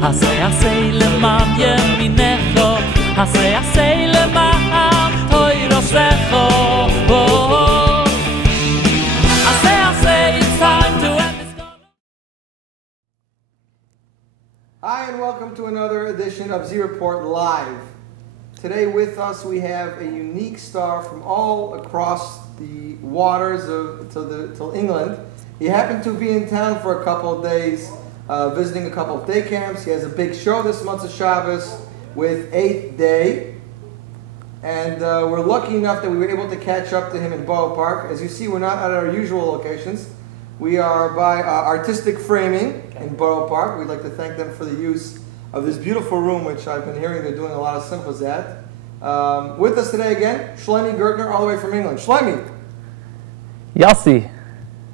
Asay leman yeminecho Asay leman toirosecho Asay, it's time to end this. Hi, and welcome to another edition of Z-Report Live. Today with us we have a unique star from all across the waters till England. He happened to be in town for a couple of days, visiting a couple of day camps. He has a big show this month of Shabbos with 8th Day. And we're lucky enough that we were able to catch up to him in Borough Park. As you see, we're not at our usual locations. We are by Artistic Framing in Borough Park. We'd like to thank them for the use of this beautiful room, which I've been hearing they're doing a lot of simchas at. With us today again, Shloime Gertner, all the way from England. Shloime! Yossi.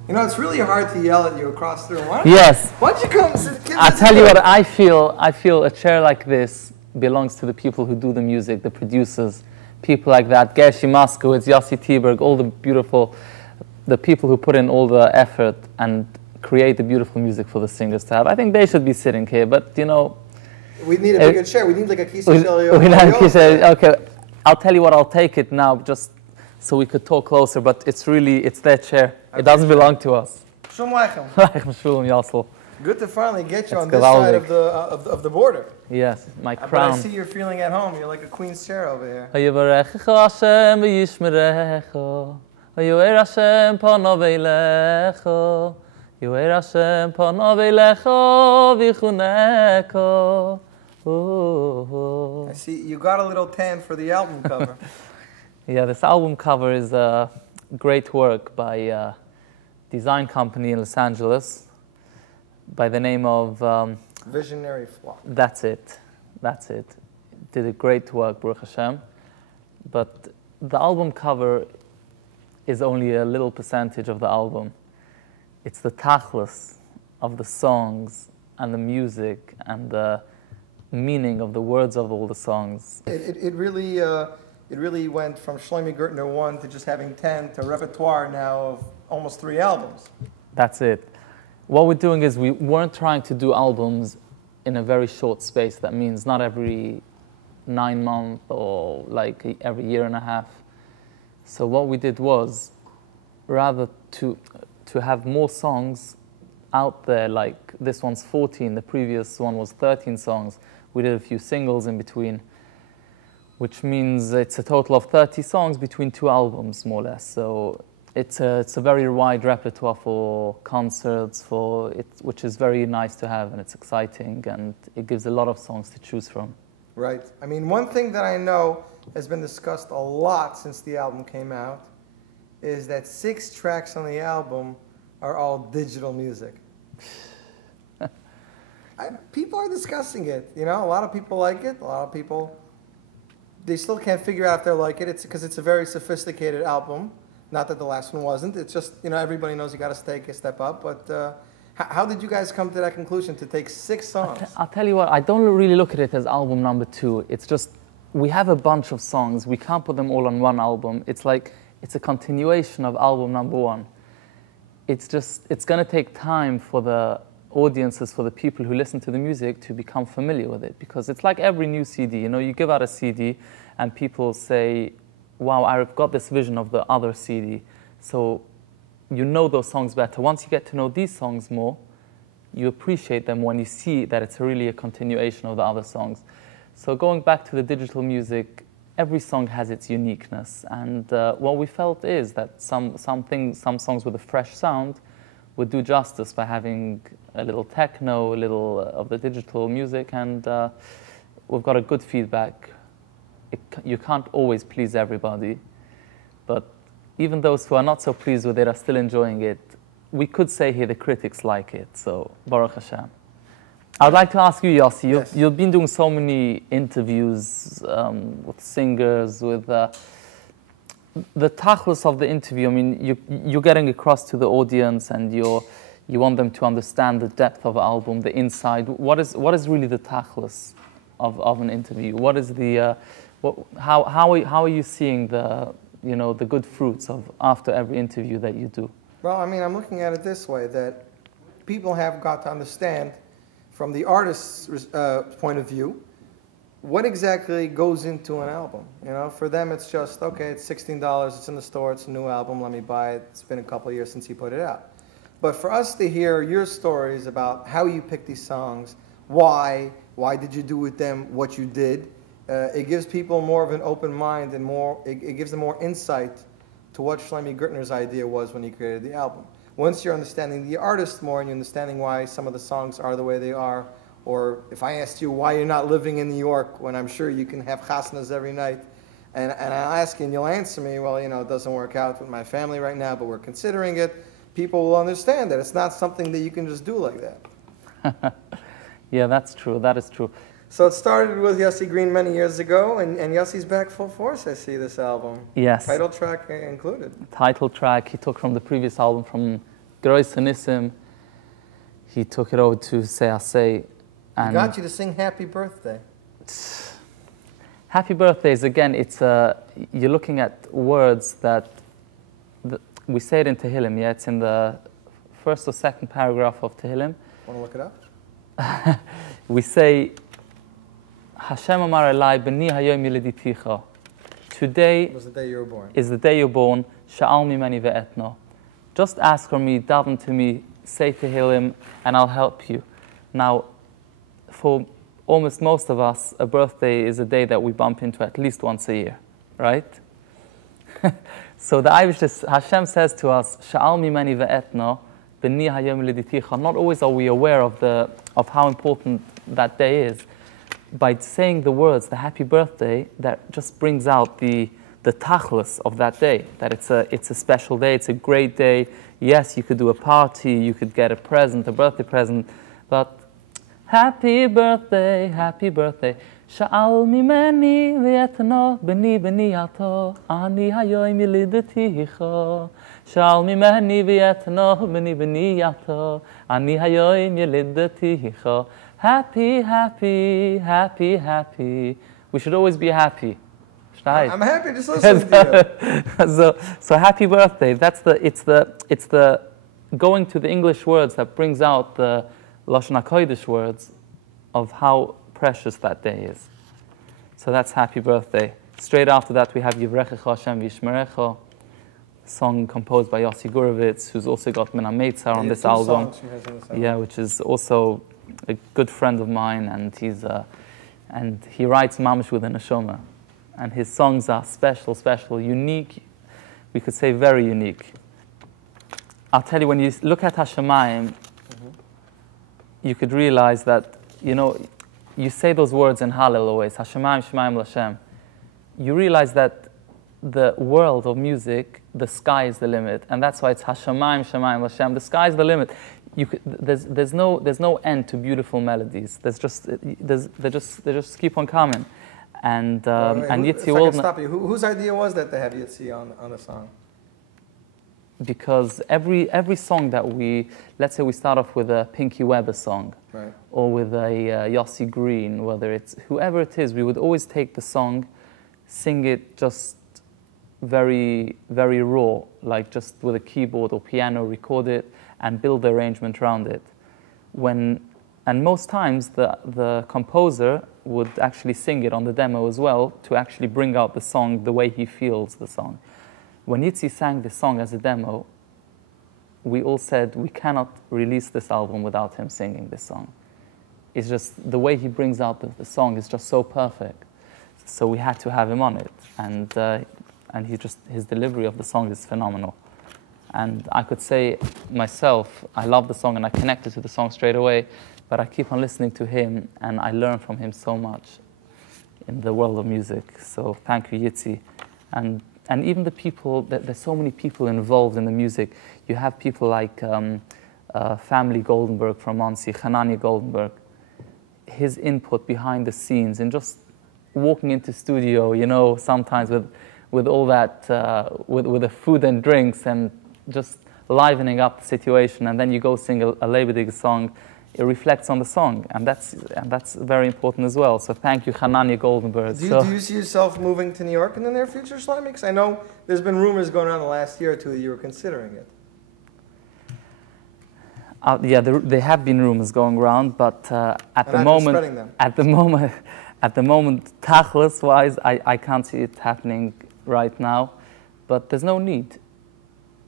You know, it's really hard to yell at you across the room. Why don't you come sit? I'll tell you what I feel. I feel a chair like this belongs to the people who do the music, the producers, people like that. Gershi Moskowitz, Yossi Tieberg, all the people who put in all the effort and create the beautiful music for the singers to have. I think they should be sitting here, but you know, we need a bigger chair. We need like a kisa. Okay, I'll tell you what. I'll take it now, just so we could talk closer. But it's their chair. Okay. It doesn't belong to us. Shalom Aleichem. Good to finally get you on this side of the border. Yes, my But crown. I see you're feeling at home. You're like a queen's chair over here. I see you got a little tan for the album cover. Yeah, this album cover is a great work by a design company in Los Angeles by the name of Visionary Flock. That's it. Did a great work, Baruch Hashem. But the album cover is only a little percentage of the album. It's the tachlis of the songs and the music and the meaning of the words of all the songs. It really went from Shloime Gertner 1 to just having 10 to repertoire now of almost 3 albums. That's it. What we're doing is we weren't trying to do albums in a very short space. That means not every 9 months or like every year and a half. So what we did was rather to have more songs out there, like this one's 14, the previous one was 13 songs. We did a few singles in between, which means it's a total of 30 songs between 2 albums, more or less. So it's a very wide repertoire for concerts, which is very nice to have, and it's exciting, and it gives a lot of songs to choose from. Right. I mean, one thing that I know has been discussed a lot since the album came out is that 6 tracks on the album are all digital music. People are discussing it. You know, a lot of people like it. A lot of people, they still can't figure out if they like it. It's because it's a very sophisticated album. Not that the last one wasn't. It's just, you know, everybody knows you got to take a step up. But how did you guys come to that conclusion to take 6 songs? I'll tell you what, I don't really look at it as album number 2. It's just, we have a bunch of songs. We can't put them all on one album. It's like, it's a continuation of album number 1. It's going to take time for the audiences, for the people who listen to the music to become familiar with it, because it's like every new CD. You know, you give out a CD and people say, wow, I've got this vision of the other CD. So you know those songs better. Once you get to know these songs more, you appreciate them when you see that it's really a continuation of the other songs. So going back to the digital music, every song has its uniqueness. And what we felt is that some songs with a fresh sound would do justice by having a little techno, a little of the digital music, and we've got a good feedback. You can't always please everybody, but even those who are not so pleased with it are still enjoying it. We could say here the critics like it, so Baruch Hashem. I'd like to ask you, Yossi, Yes. You've been doing so many interviews with singers, with the tachlis of the interview. I mean, you're getting across to the audience, and you want them to understand the depth of the album, the inside. What is really the tachlis of an interview? What is the how are you seeing the good fruits of after every interview that you do? Well, I mean, I'm looking at it this way, that people have got to understand from the artist's point of view, what exactly goes into an album? You know, for them it's just, okay, it's $16, it's in the store, it's a new album, let me buy it. It's been a couple of years since he put it out. But for us to hear your stories about how you pick these songs, why did you do with them what you did, it gives people more of an open mind and it gives them more insight to what Shloime Gertner's idea was when he created the album. Once you're understanding the artist more and you're understanding why some of the songs are the way they are, or if I asked you why you're not living in New York when I'm sure you can have chasnas every night, and I'll ask you and you'll answer me, well, you know, it doesn't work out with my family right now, but we're considering it, people will understand that it's not something that you can just do like that. Yeah, that's true. That is true. So it started with Yossi Green many years ago, and Yossi's back full force, I see, this album. Yes. Title track included. Title track he took from the previous album, from NIssim. He took it over to Asay. And got you to sing Happy Birthday. Happy Birthdays, again, it's you're looking at words that we say it in Tehillim, yeah? It's in the first or second paragraph of Tehillim. Want to look it up? We say, Hashem amar elai b'ni hayom yiliditicha. Today was the day you were born. Is the day you're born. Sha'al mimeni ve'etno. Just ask for me, daven to me, say Tehillim, and I'll help you. Now, for almost most of us, a birthday is a day that we bump into at least once a year, right? So the Irish, Hashem says to us, Sha'al mimeni ve'etno, b'ni hayom yiliditicha. Not always are we aware of how important that day is. By saying the words, the happy birthday, that just brings out the tachlis of that day, that it's a special day, it's a great day. Yes, you could do a party, you could get a present, a birthday present, but happy birthday, sha'al mimeni v'etno b'ni b'niyato, ani hayoim yilidaticha. Sha'al mimeni v'etno b'ni b'niyato, ani hayoim yilidaticha. Happy, happy, happy, happy. We should always be happy. I'm happy just listening to you. So happy birthday. It's the going to the English words that brings out the Lashon HaKodesh words of how precious that day is. So that's happy birthday. Straight after that we have Yivrechecha Hashem V'Yishmerecha, song composed by Yossi Gurovitz, who's also got Mina Meitzar on this album. Yeah, which is also a good friend of mine, and he writes mamish with a neshama, and his songs are special, unique. We could say very unique. I'll tell you, when you look at Hashemayim, you could realize that, you know, you say those words in Hallel always, Hashemayim Shemayim L'Shem. You realize that the world of music, the sky is the limit, and that's why it's Hashemayim Shemayim L'Shem. The sky is the limit. There's no end to beautiful melodies. They just keep on coming, and Yitzi will. Stop you. Whose idea was that to have Yitzi on the song? Because every song that let's say we start off with a Pinky Weber song, right, or with a Yossi Green, whether it's whoever it is, we would always take the song, sing it just very, very raw, like just with a keyboard or piano, record it, and build the arrangement around it. And most times the composer would actually sing it on the demo as well to actually bring out the song the way he feels the song. When Yitzi sang this song as a demo, we all said we cannot release this album without him singing this song. It's just the way he brings out the song is just so perfect. So we had to have him on it, and his delivery of the song is phenomenal. And I could say myself, I love the song and I connected to the song straight away, but I keep on listening to him and I learn from him so much in the world of music. So thank you, Yitzi. And even the people, there's so many people involved in the music. You have people like Family Goldenberg from Monsey, Hanania Goldenberg. His input behind the scenes and just walking into studio, you know, sometimes with all that, with the food and drinks and just livening up the situation, and then you go sing a Leibedig song, it reflects on the song, and that's very important as well. So thank you, Hanania Goldenberg. Do you see yourself moving to New York in the near future, Shloime? Because I know there's been rumors going on the last year or two that you were considering it. Yeah, there have been rumors going around, but at the And I've been moment, spreading them. at the moment, tachlis wise, I can't see it happening right now. But there's no need.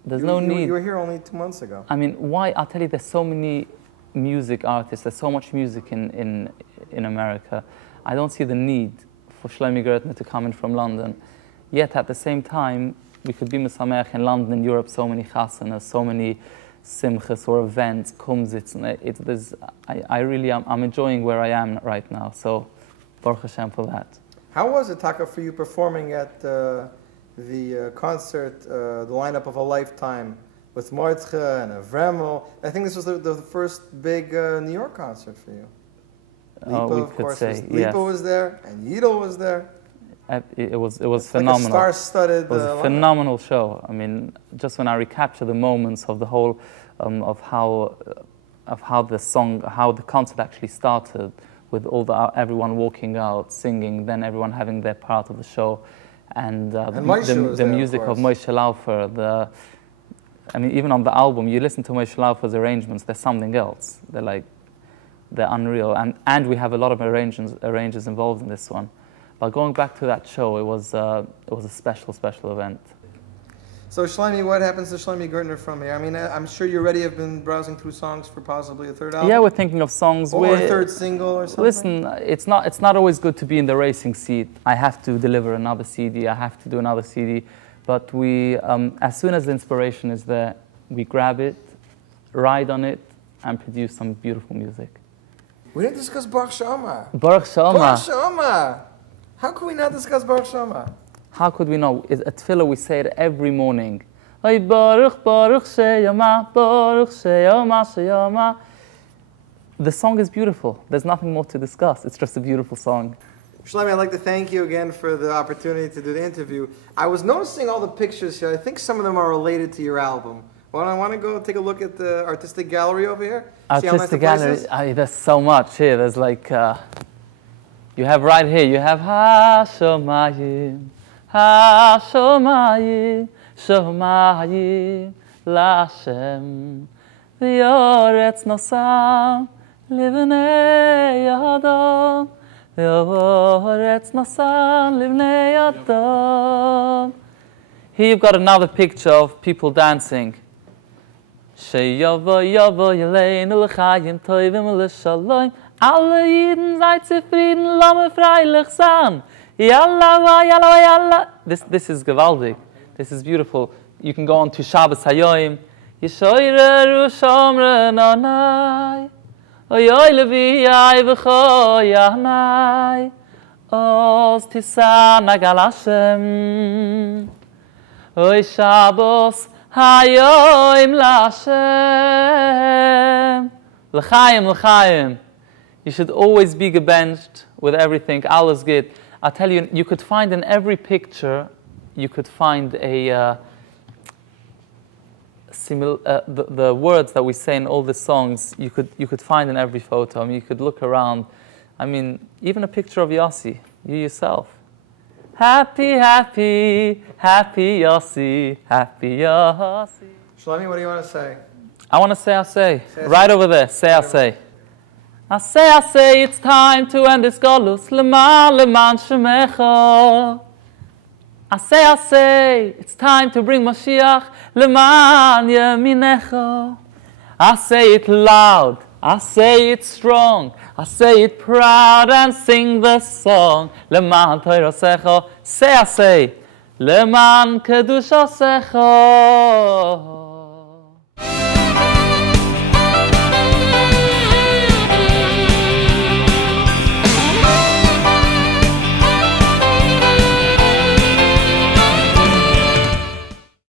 There's no need. You were here only 2 months ago. I mean, why? I'll tell you, there's so many music artists. There's so much music in America. I don't see the need for Shloime Gertner to come in from London. Yet at the same time, we could be Mesameach in London, in Europe, so many chasanas, so many simchas or events, kumzits. I really am. I'm enjoying where I am right now. So, Baruch Hashem for that. How was it, Taka, for you performing at the concert, the lineup of a lifetime with Mordechai and Avremel? I think this was the first big New York concert for you. Lipa, We of could course, say, Lipa yes. was there, and Yidel was there. It was It's phenomenal. like a star-studded It was a lineup. phenomenal show. I mean, just when I recapture the moments of the whole, of how the concert actually started, with everyone walking out, singing, then everyone having their part of the show, and Moshe was the there, music of course. Moshe Laufer. I mean, even on the album, you listen to Moshe Laufer's arrangements, they're something else. They're unreal, and we have a lot of arrangers involved in this one. But going back to that show, it was a special event. So Shloime, what happens to Shloime Gertner from here? I mean, I'm sure you already have been browsing through songs for possibly a third album. Yeah, we're thinking of songs. Or a third single or something. Listen, it's not always good to be in the racing seat. I have to deliver another CD. I have to do another CD. But we, as soon as the inspiration is there, we grab it, ride on it, and produce some beautiful music. We didn't discuss Baruch Shama. Baruch Shama. Baruch Shama. How could we not discuss Baruch Shama? How could we know? At tefillah we say it every morning. Oy Baruch, Baruch Sheyama, Baruch Sheyama, Sheyama. The song is beautiful. There's nothing more to discuss. It's just a beautiful song. Shloime, I'd like to thank you again for the opportunity to do the interview. I was noticing all the pictures here. I think some of them are related to your album. Well, I want to go take a look at the artistic gallery over here. See how nice the Artistic place gallery. is? There's so much here. There's like, you have right here, you have Hashomayim, Hashomayim, Shomayim, Lashem, V'yoretz nosam, Livnei Yadam, V'yoretz nosam, Livnei Yadam. Here you've got another picture of people dancing. Sheyava yava yeleinu l'chayim toivim l'shalom. Alle Yidden seid zufrieden, lamme freilich sein. Yalla wa yalla wa yalla. This is gewaldig. This is beautiful. You can go on to Shabbos Hayoim. Yeshoyre shomre nanai. Oyoy levi ay v'cho yahnai. Oz tisan agal Hashem. Oy Shabbos Hayoim Lashem. L'chaim, l'chaim. You should always be gebenched with everything. Alles good. I tell you, you could find in every picture, you could find the words that we say in all the songs. You could find in every photo. I mean, you could look around. I mean, even a picture of Yossi, you yourself. Happy, happy, happy Yossi, happy Yossi. Shloime, what do you want to say? I want to say Asay. Say Right Asay. over there, say Asay. Asay, it's time to end this galus. Leman shemecha. Asay, it's time to bring Mashiach. Leman yeminecha. I say it loud. I say it strong. I say it proud and sing the song. Leman toirasecha. Say Asay. Leman kedushasecha.